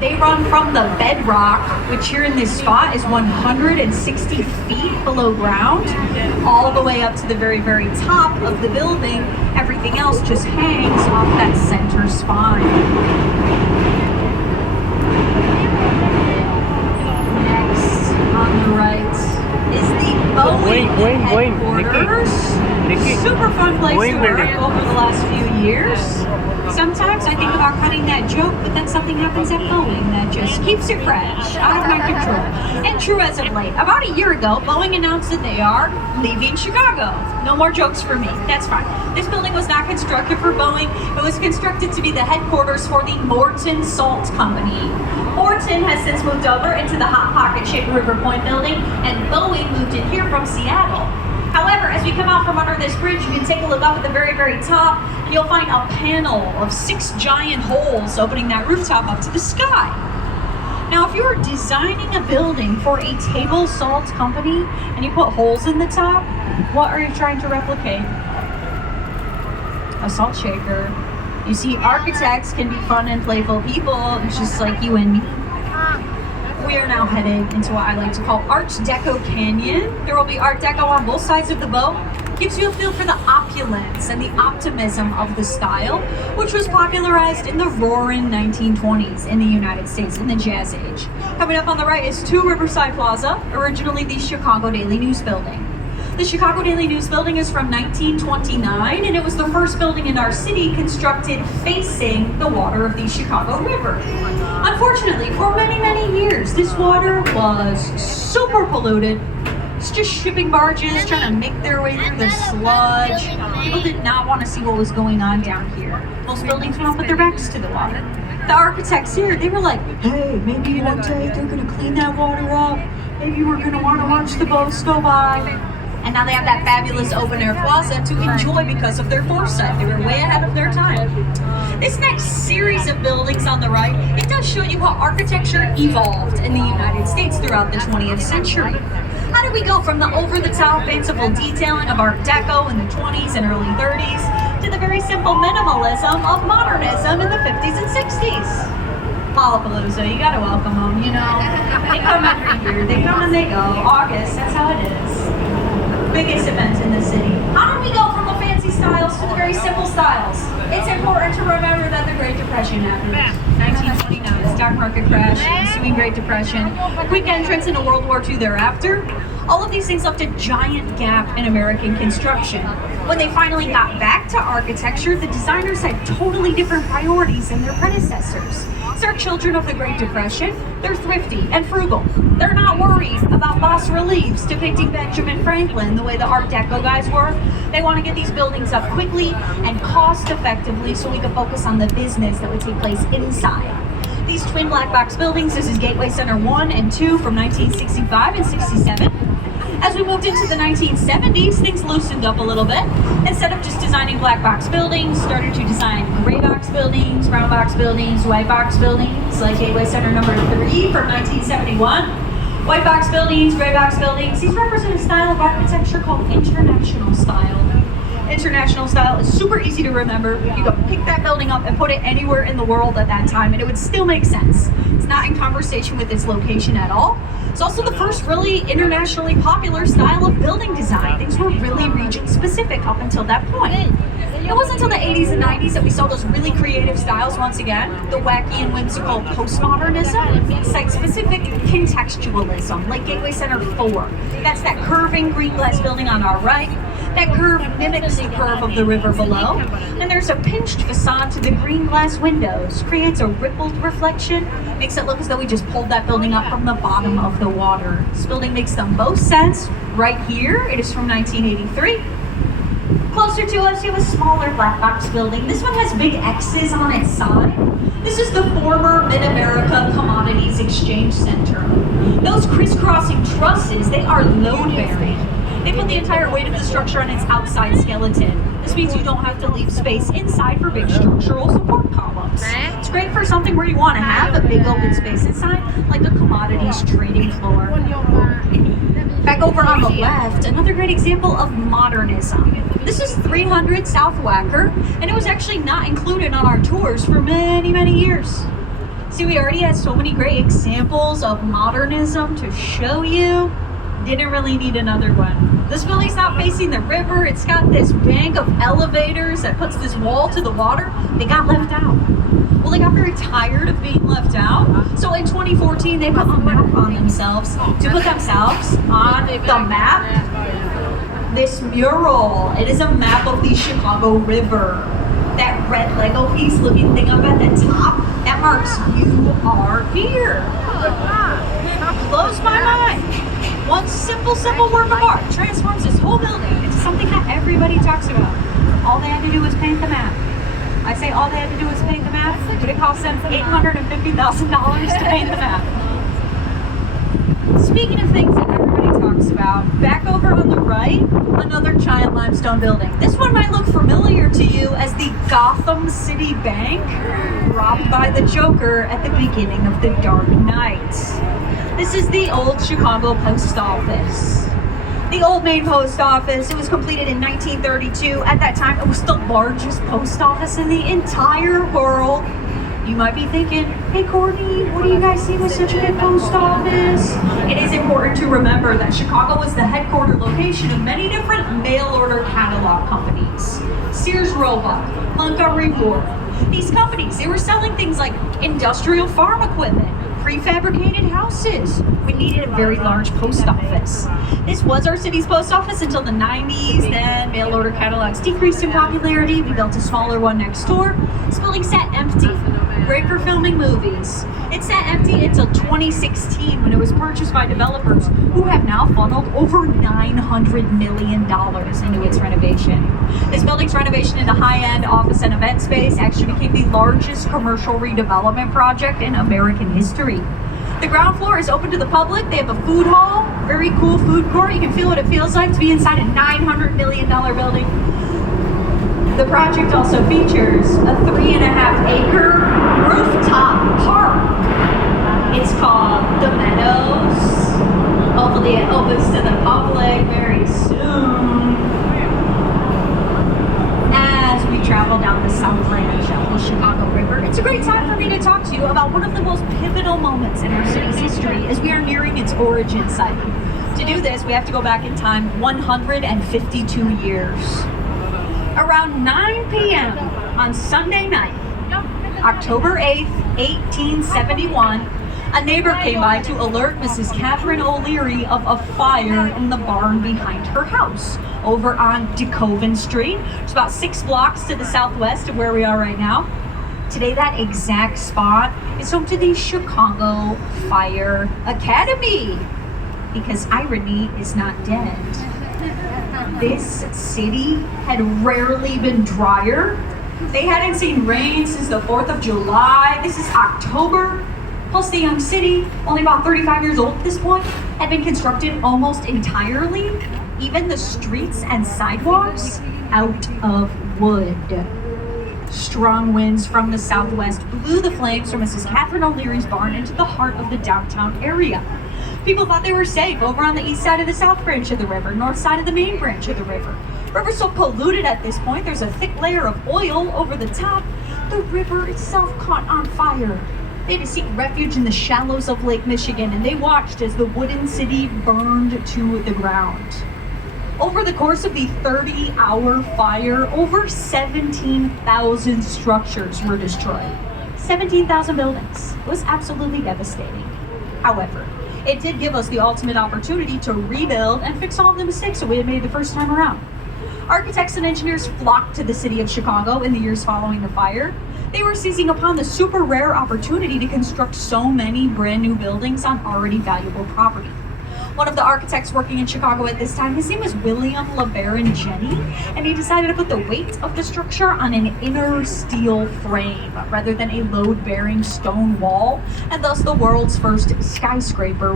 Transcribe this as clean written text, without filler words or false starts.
They run from the bedrock, which here in this spot is 160 feet below ground, all the way up to the very, very top of the building. Everything else just hangs off that center spine. Next, on the right, is the Boeing headquarters. Nikki. Super fun place Boeing to work building. over the last few years. Sometimes I think about cutting that joke, but then something happens at Boeing that just keeps it fresh, out of my control. And true as of late. About a year ago, Boeing announced that they are leaving Chicago. No more jokes for me. That's fine. This building was not constructed for Boeing. It was constructed to be the headquarters for the Morton Salt Company. Morton has since moved over into the Hot Pocket-shaped River Point building, and Boeing moved in here from Seattle. However, as we come out from under this bridge, you can take a look up at the very, very top, and you'll find a panel of 6 giant holes opening that rooftop up to the sky. Now, if you were designing a building for a table salt company and you put holes in the top, what are you trying to replicate? A salt shaker. You see, architects can be fun and playful people, just like you and me. We are now headed into what I like to call Art Deco Canyon. There will be Art Deco on both sides of the boat. Gives you a feel for the opulence and the optimism of the style, which was popularized in the roaring 1920s in the United States in the Jazz Age. Coming up on the right is 2 Riverside Plaza, originally the Chicago Daily News building. The Chicago Daily News building is from 1929, and it was the first building in our city constructed facing the water of the Chicago River. Unfortunately, for many, many years, this water was super polluted. It's just shipping barges trying to make their way through the sludge. People did not want to see what was going on down here. Most buildings went up with their backs to the water. The architects here, they were like, hey, maybe one day they're going to clean that water up. Maybe we're going to want to watch the boats go by. And now they have that fabulous open-air plaza to enjoy because of their foresight. They were way ahead of their time. This next series of buildings on the right, it does show you how architecture evolved in the United States throughout the 20th century. How did we go from the over-the-top fanciful detailing of Art Deco in the 20s and early 30s to the very simple minimalism of modernism in the 50s and 60s? Lollapalooza, you gotta welcome them, you know. They come every year, they come and they go. August, that's how it is. Biggest event in the city. How did we go from the fancy styles to the very simple styles? It's important to remember that the Great Depression happened. 1929, stock market crash, ensuing Great Depression, quick entrance into World War II thereafter. All of these things left a giant gap in American construction. When they finally got back to architecture, the designers had totally different priorities than their predecessors. They're children of the Great Depression. They're thrifty and frugal. They're not worried about bas reliefs depicting Benjamin Franklin the way the Art Deco guys were. They want to get these buildings up quickly and cost effectively so we can focus on the business that would take place inside. These twin black box buildings, this is Gateway Center 1 and 2 from 1965 and 67. As we moved into the 1970s, things loosened up a little bit. Instead of just designing black box buildings, started to design gray box buildings, brown box buildings, white box buildings, like Gateway Center number 3 from 1971. White box buildings, gray box buildings, these represent a style of architecture called international style. International style is super easy to remember. You could pick that building up and put it anywhere in the world at that time and it would still make sense. It's not in conversation with its location at all. It's also the first really internationally popular style of building design. Things were really region specific up until that point. It wasn't until the 80s and 90s that we saw those really creative styles once again. The wacky and whimsical postmodernism, site-specific contextualism, like Gateway Center 4. That's that curving green glass building on our right. That curve mimics the curve of the river below. And there's a pinched facade to the green glass windows. Creates a rippled reflection. Makes it look as though we just pulled that building up from the bottom of the water. This building makes the most sense right here. It is from 1983. Closer to us, you have a smaller black box building. This one has big X's on its side. This is the former Mid-America Commodities Exchange Center. Those crisscrossing trusses, they are load-bearing. They put the entire weight of the structure on its outside skeleton. This means you don't have to leave space inside for big structural support columns. It's great for something where you want to have a big open space inside, like a commodities trading floor. Back over on the left, another great example of modernism. This is 300 South Wacker, and it was actually not included on our tours for many, many years. See, we already had so many great examples of modernism to show you. Didn't really need another one. This building's not facing the river. It's got this bank of elevators that puts this wall to the water. They got left out. Well, they got very tired of being left out. So in 2014, they put a map on themselves to put themselves on the map. This mural, it is a map of the Chicago River. That red Lego piece looking thing up at the top, that marks you are here. Blows my mind. One simple work of art transforms this whole building into something that everybody talks about. All they had to do was paint the map. I say all they had to do was paint the map, but it cost them $850,000 to paint the map. Speaking of things that everybody talks about, back over on the right, another giant limestone building. This one might look familiar to you as the Gotham City Bank, robbed by the Joker at the beginning of The Dark Knight. This is the old Chicago Post Office. The old main post office, it was completed in 1932. At that time, it was the largest post office in the entire world. You might be thinking, hey Courtney, what do you guys see with such a big post office? It is important to remember that Chicago was the headquarter location of many different mail order catalog companies. Sears Roebuck, Montgomery Ward. These companies, they were selling things like industrial farm equipment, prefabricated houses. We needed a very large post office. This was our city's post office until the 90s. Then mail order catalogs decreased in popularity. We built a smaller one next door. This building sat empty. Great for filming movies. It sat empty until 2016 when it was purchased by developers who have now funneled over $900 million into its renovation. This building's renovation into high-end office and event space actually became the largest commercial redevelopment project in American history. The ground floor is open to the public. They have a food hall, very cool food court. You can feel what it feels like to be inside a $900 million building. The project also features a 3.5-acre rooftop park. It's called The Meadows. Hopefully it opens to the public very soon. As we travel down the south branch of the Chicago River, it's a great time for me to talk to you about one of the most pivotal moments in our city's history as we are nearing its origin site. To do this, we have to go back in time 152 years. Around 9 p.m. on Sunday night, October 8th, 1871, a neighbor came by to alert Mrs. Catherine O'Leary of a fire in the barn behind her house over on DeKoven Street. It's about 6 blocks to the southwest of where we are right now. Today, that exact spot is home to the Chicago Fire Academy, because irony is not dead. This city had rarely been drier. They hadn't seen rain since the 4th of July. This is October. Plus the young city, only about 35 years old at this point, had been constructed almost entirely, even the streets and sidewalks, out of wood. Strong winds from the southwest blew the flames from Mrs. Catherine O'Leary's barn into the heart of the downtown area. People thought they were safe over on the east side of the south branch of the river, north side of the main branch of the river. The river's so polluted at this point, there's a thick layer of oil over the top. The river itself caught on fire. They had to seek refuge in the shallows of Lake Michigan, and they watched as the wooden city burned to the ground. Over the course of the 30-hour fire, over 17,000 structures were destroyed. 17,000 buildings. It was absolutely devastating. However, it did give us the ultimate opportunity to rebuild and fix all of the mistakes that we had made the first time around. Architects and engineers flocked to the city of Chicago in the years following the fire. They were seizing upon the super rare opportunity to construct so many brand new buildings on already valuable property. One of the architects working in Chicago at this time, his name was William LeBaron Jenney, and he decided to put the weight of the structure on an inner steel frame rather than a load-bearing stone wall, and thus the world's first skyscraper